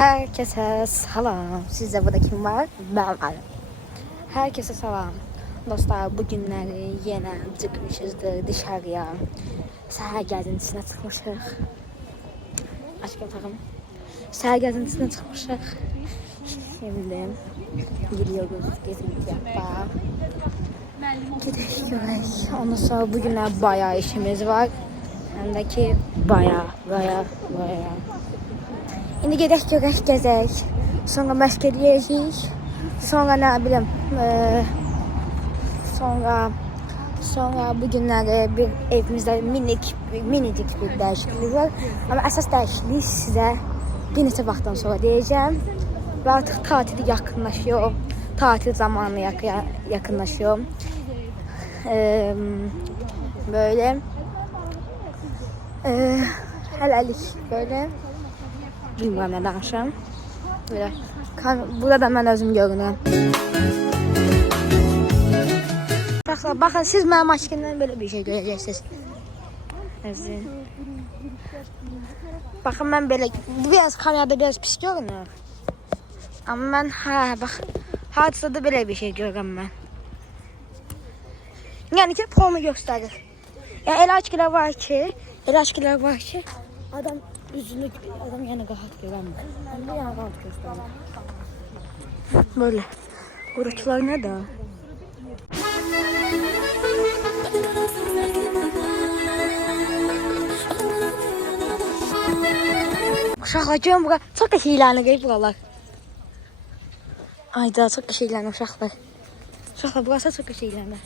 Herkese selam. Sizde burada kim var? Ben varım. Herkese selam. Dostlar bugünleri yine çıkmışızdır dışarıya. Sahil gezintisine çıkmışız. Aşk yatağım. Sahil gezintisine çıkmışız. Şimdi gidiyoruz gezinti yapmaya. Gidelim. Ondan sonra bugünler bayağı işimiz var. Hem de ki bayağı. İndi gedək görək gəzək. Sonra məşq eləyəcəyik. Sonra nə bilim, sonra bu günləri bir evimizdə minicik bir dəyişiklik var. Amma əsas dəyişiklik sizə bir neçə vaxtdan sonra deyəcəm. Və artıq tatil yaxınlaşıyor. Tatil zamanı yaxınlaşıyor. Böyle hələlik böyle bilmirəm nə danışım. Böyle burada mən özüm görünürəm. Baxın, siz mənim maşkindən belə bir şey görəcəksiniz. Baxın, mən belə biraz kamerada biraz pis görünür. Amma mən bax, hadisədə belə bir şey görürəm mən. Yəni ki, polumu göstərir. Yəni elə aşkilər var ki, adam yəni rahat görəmir. Bu yəni rahat göstərir. Böyle. Buradakiler ne de? Uşaqlar görün bura çox qəşənglərini qeyb buralar. Ayda çox qəşənglərini uşaqlar. Uşaqlar burası çox qəşənglərini.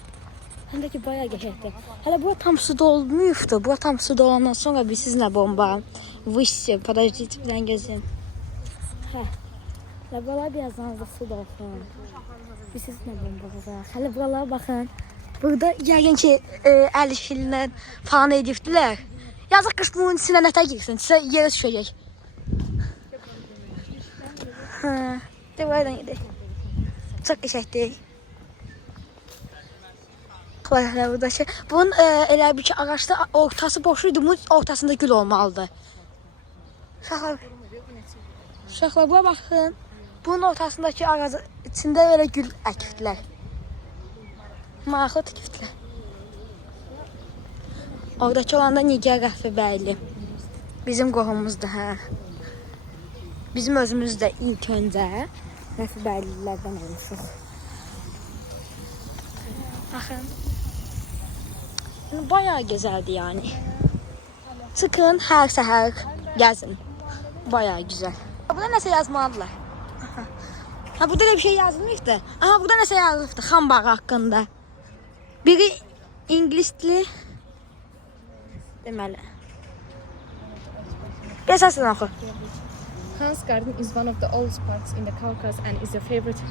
Həm də ki bayağı qəşəngdir. Hələ bura tam su dolmuyubdu. Bura tam su dolandan sonra bir sizinlə bomba. Vışsı, подождите, ben gözüm. Hələ buralar birazdan da su dolsun. Bir sizinlə bomba olacaq. Hələ buralara baxın. Burada yəqin ki 50 şilindən falan edibdilər. Yazıq qış bunun içinə nətə girsin, sizə yerə düşəcək. Buradan gedək. Çox qəşəngdir. Hələ burada şey. Bunun elə bir ki ağacda ortası boşuydu, bunun ortasında gül olmalıdır. Uşaqlar bura baxın. Bunun ortasındakı ağacın içində belə gül əkibdilər. Maraqlı tikibdilər. Oradakı olanda Nigar Rəfibəyli. Bizim qohumuzdur, hə. Bizim özümüz də ilk öncə Rəfibəylilərdən olmuşuq. Baxın. Bayağı gözəldir yani. Çıkın hər səhər gəzin. Bayağı güzel. Burada nəsə yazmalılar. Ha, burada da bir şey yazılmışdı. Aha, burada nəsə yazılıbdı Xan bağı haqqında. Biri ingilisli deməli. Qəsəsən oxu. Khan's Garden is one of the oldest parks in the Caucasus and is a favorite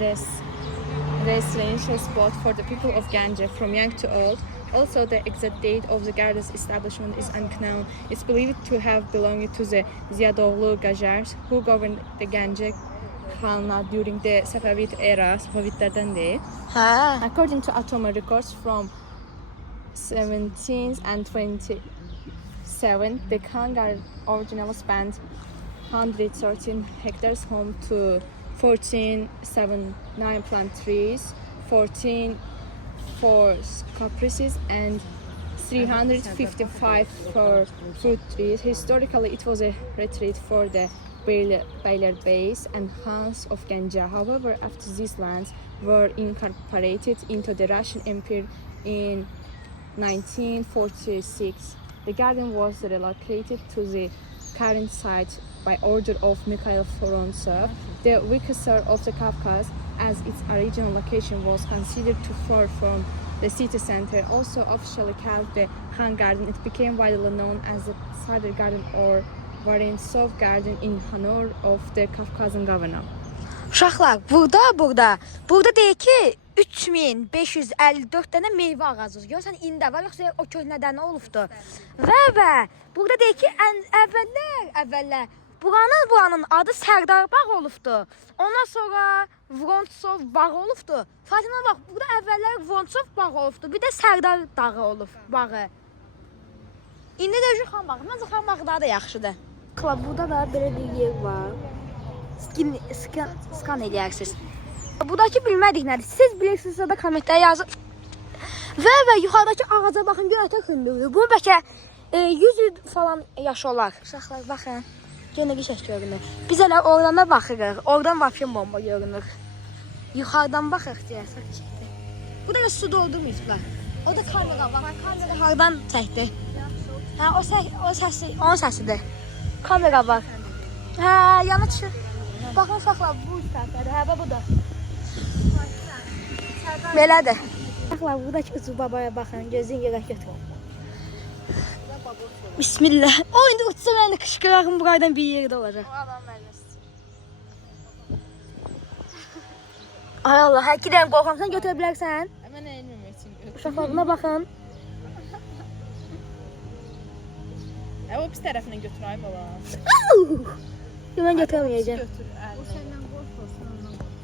recreational spot for the people of Ganja from young to old. Also, the exact date of the garden's establishment is unknown. It's believed to have belonged to the Ziyadoglu Gajars, who governed the Ganja Khanate during the Safavid era. Safavitlerden değil. According to Ottoman records from 17th and 27th, the Khan Garden originally spanned 113 hectares, home to 1479 plant trees, 14 for cypresses and 355 for fruit trees. Historically, it was a retreat for the Beylerbeys and Khans of Ganja. However, after these lands were incorporated into the Russian Empire in 1946, the garden was relocated to the current site by order of Mikhail Vorontsov, the Vizier of the Caucasus, as its original location was considered too far from the city center. Also officially called the Khan Garden, it became widely known as the Sadr Garden or Vorontsov Garden in honor of the Caucasian governor. Uşaqlar, burada deyir ki 3554 dənə meyvə ağacı. Görsən indi var, yoxsa o köhnədən olubdu. Və burada deyir ki əvvəllər buranın adı Sərdar bağ olubdu. Ondan sonra Vorontsov bağı olubdu. Fatimə bax, burada əvvəllər Vorontsov bağı olubdu. Bir də Sərdar dağı olub bağı. İndi də Xan bağı. Məncə Xan bağı daha da yaxşıdır. Burada da belə bir yer var. skan edərsiniz. Buradakı bilmədik nədir? Siz bilirsinizsə də kommentlərə yazın. Və yuxarıdakı ağaca baxın, görətək hündürlüyü. Bu bəlkə 100 il falan yaşı olar. Uşaqlar baxın. Yenə bir şey görünür. Biz elə oradan da baxırıq. Oradan vapşin bomba görünür. Yuxarıdan baxırıq deyəsək çəkdi. Bu da su doldurmayıblar. O da kamera var. Kamera hardan çəkdi? Hə, o səsi, onun səsidir. Kamera var. Hə, yana düşür. Baxın uşaqlar, bu səsidir. Hə, bu da. Belədir. Uşaqlar, buradakı ucu babaya baxın. Gözün yerə götürün. Bismillah. O indi uçsa mən də qışqırağım buradan bir yerdə olacaq. O adam məlməsi. Ay Allah, hər iki dənə qorxamsan götürə bilərsən. Mən əyilməmək üçün götür. Uşaqlar, buna baxın. O pis tərəfindən götür ay bala. Mən götürməyəcəm. Götür əlinə. O senden korkmasın ondan korksun.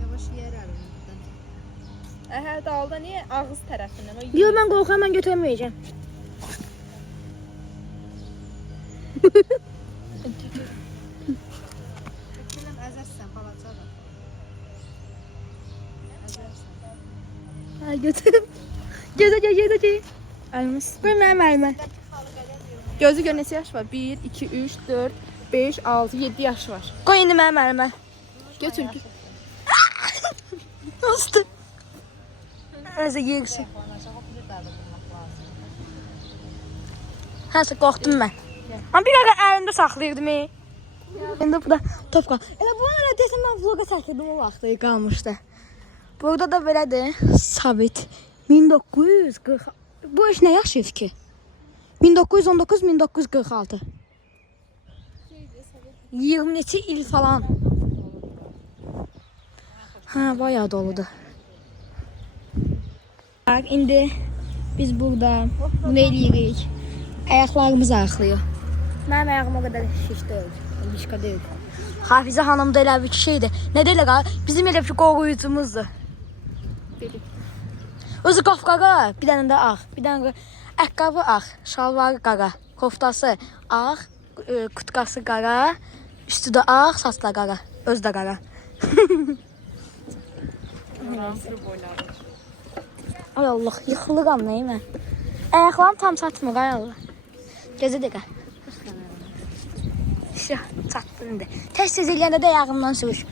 Yavaş yer əlindən. Hə, dalda niyə ağız tərəfindən? Yox, mən qorxam, mən götürməyəcəm. Fikirəm əzərsən balaca da. Əzərsən. Hə, götürüm. Gözə. Əlimiz. Qoy mənim əlimə. Gözü gör neçə yaş var? 1, 2, 3, 4, 5, 6, 7 yaş var. Qoy indi mənim əlimə. Götür. Nasıl? Özü yersin. Həsə qorxdum mən. Amma bir ara əlimdə saxlayırdım. İndi bu da top qal. Elə bunu elə desəm mən vloga çəkirdim o vaxtı qalmışdı. Burada da belədir. Sabit. 1940. Bu iş nə yaşayıb ki? 1919-1946. 20 neçə il falan. Ha, bayağı doludur. Bak, indi biz burada bunu eləyirik. Ayaqlarımız ağrıyor. Mənim ayağım o qədər şiş deyil. Şişka deyil. Hafizə xanım da elə bir şeydir. Nə deyirlər? Bizim elə bir qoruyucumuzdur. Özü qafqaqa, bir dənə də ağ. Bir dənə əqqabı ağ, şalvarı qara, koftası ağ, qutqası qara, üstü də ağ, saçlar qara, özü də qara. Ay Allah, yıxılıram nəyimə? Ayaqlarım tam çatmır, ay Allah. Gözü dəqə. İşte, çatdı indi. Tez-tez eləyəndə də ayağımdan sürüş.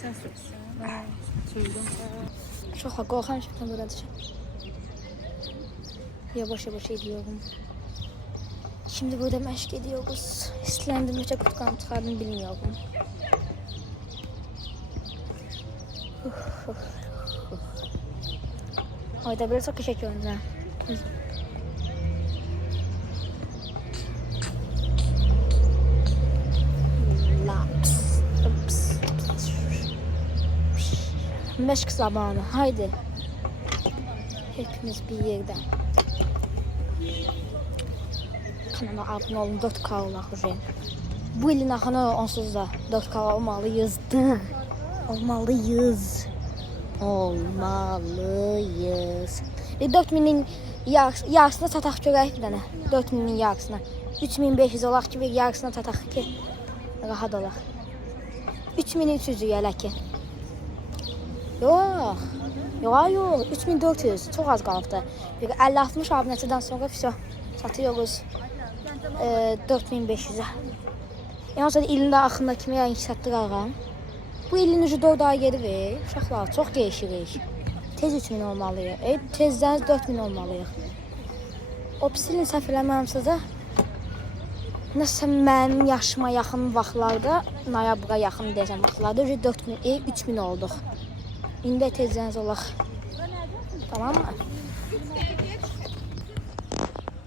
Sən sürsən. Çok korkan şeyden burada düşün. Yavaş ediyorum. Şimdi burada meşk ediyoruz. İslendim ve çok kutkanım çıkardım bilmiyorum. Orada böyle çok teşekkür ederim. Meşk zamanı. Haydi. Hepimiz bir yerden. Kanala abone olun. 4K olaq. Bu ilin axını onsuz da 4K olmalıyız. Olmalıyız. 4000'in yarısına çataq görək bir dənə. 4000'in yarısına. 3500 olaq ki bir yarısına çataq ki rahat olaq. 3300 gələk ki. Yox. 3400. Çox az qalıbdı. 50-60 abunəçidən sonra fiso satıyoruz. 4500'ə. Yəni ilin də axırında kimi yüksəltdirərəm. Bu ilin ucu 4 ay gedirik. Uşaqlar çox değişirik. Tez 3000 olmalıyıq. Tezdən 4000 olmalıyıq. O pis ilin səhv eləməmsə də nəsə mənim yaşıma yaxın vaxtlarda, noyabra yaxın desəm vaxtlarda 4000, 3000 olduq. İndi tezdən olaq. Tamam mı?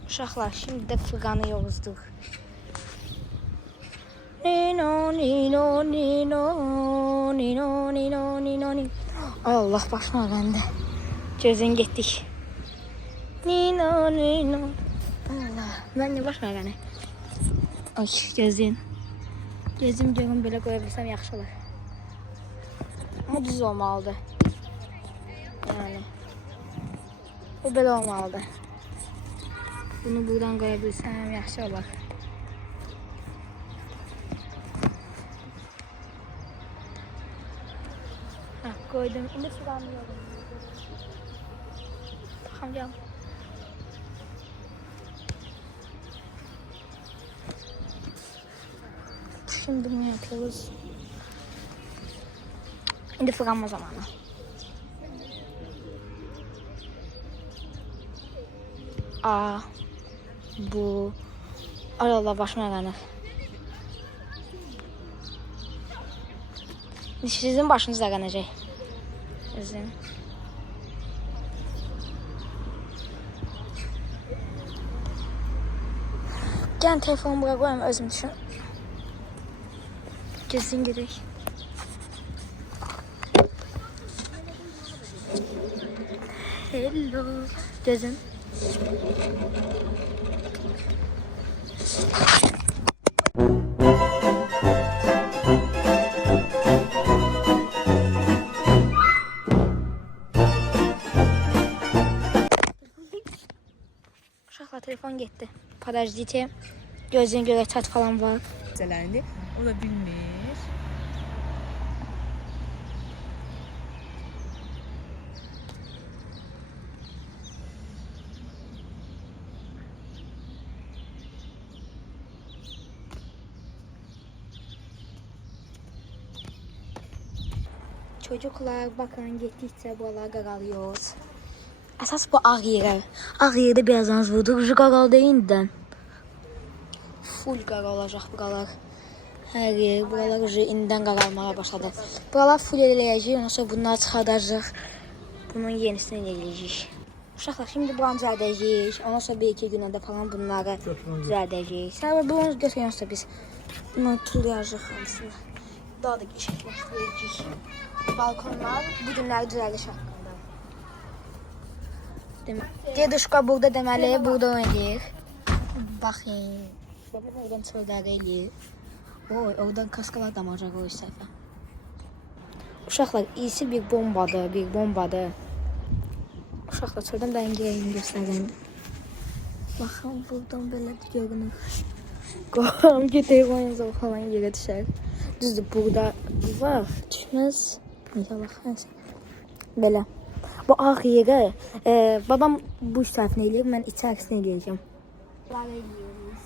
Uşaqlar, şimdi də fırqanı yoğuzduq. Nino. Allah, başım ağrındı. Gözün getdik. Nino. Allah, mən nə başım ağrındı? Ay, gözün. Gözüm görüm belə qoya bilsəm yaxşı olar. Ama düz olmalıdır. Yani. Bu belə olmalıdır. Bunu buradan qoya bilsəm yaxşı olar. koydum. İndi sıramıyorum. Tamam gel. Şimdi mi yapıyoruz? Şimdi fırlanma zamanı. Aa, bu Allah başıma gelir. Sizin başınıza gelecek. Sizin. Gel telefonumu buraya koyayım özüm için. Kesin gerek. Hello. Gözüm. Uşaqlar telefon getdi. Podajditim. Gözün görə çat falan var. Məsələrini o da bilmir. Çocuklar bakın getdikcə buralar qaralıyor. Əsas bu ağ yerə. Ağ yerdə birazdan vurduq. Ucu qaral deyindən. Full qara olacaq buralar. Hər yer, buralar ucu indidən qaralmağa başladı. Buralar full eləyəcək, ondan sonra bunları çıxardacaq. Bunun yenisini eləyəcək. Uşaqlar şimdi buranı düzəldəcəyik. Ondan sonra bir iki gündə falan bunları düzəldəcəyik. Sonra bunu götürüyorsa biz bunu tullayacaq hamısını. Daha da geçəkləşdirəcəyik. Balkonlar bu günləri düzəldiş haqqında. Deduşka burada deməli, burada oynayır. Baxın. Babam oradan çölləri eləyir. Oy, oradan kaskalar damacaq o iş səhvə. Uşaqlar, iyisi bir bombadır, bir bombadır. Uşaqlar, çöldən ben girəyim göstərəm. Baxın, buradan belə görünür. Qoyam ki, telefonunuza falan yerə düşər. Düzdür, burada var, düşməz. Neyse baxın. Belə. Bu ağ yerə, babam bu iş tərəfini eləyir, mən içərisini eləyəcəm. Bunları eləyirik.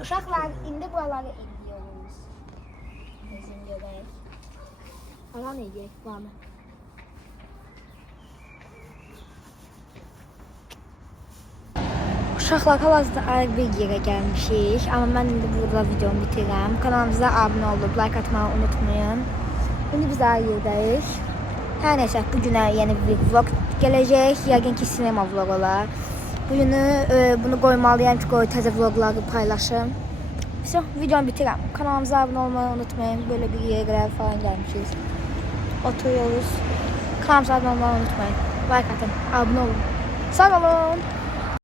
Uşaqlar, indi buraları eləyiyoruz. Bizim görək. Alan eləyək, var mı? Uşaqlar, hal-hazırda ayrı bir yerə gəlmişik. Amma mən indi burada videomu bitirirəm. Kanalımıza abunə olub, like atmağı unutmayın. İndi biz ayrı yerdəyik. Hər neysə, bugünə yeni bir vlog gələcək. Yəqin ki, sinema vlog olar. Bugünü bunu qoymalıyam ki, təzə vlogları paylaşım. Все, videomu bitirirəm. Kanalımıza abunə olmayı unutmayın. Böyle bir yerə falan gəlmişiz. Oturuyoruz. Kanalımıza abunə olmayı unutmayın. Like atın, abunə olun. Sağ olun.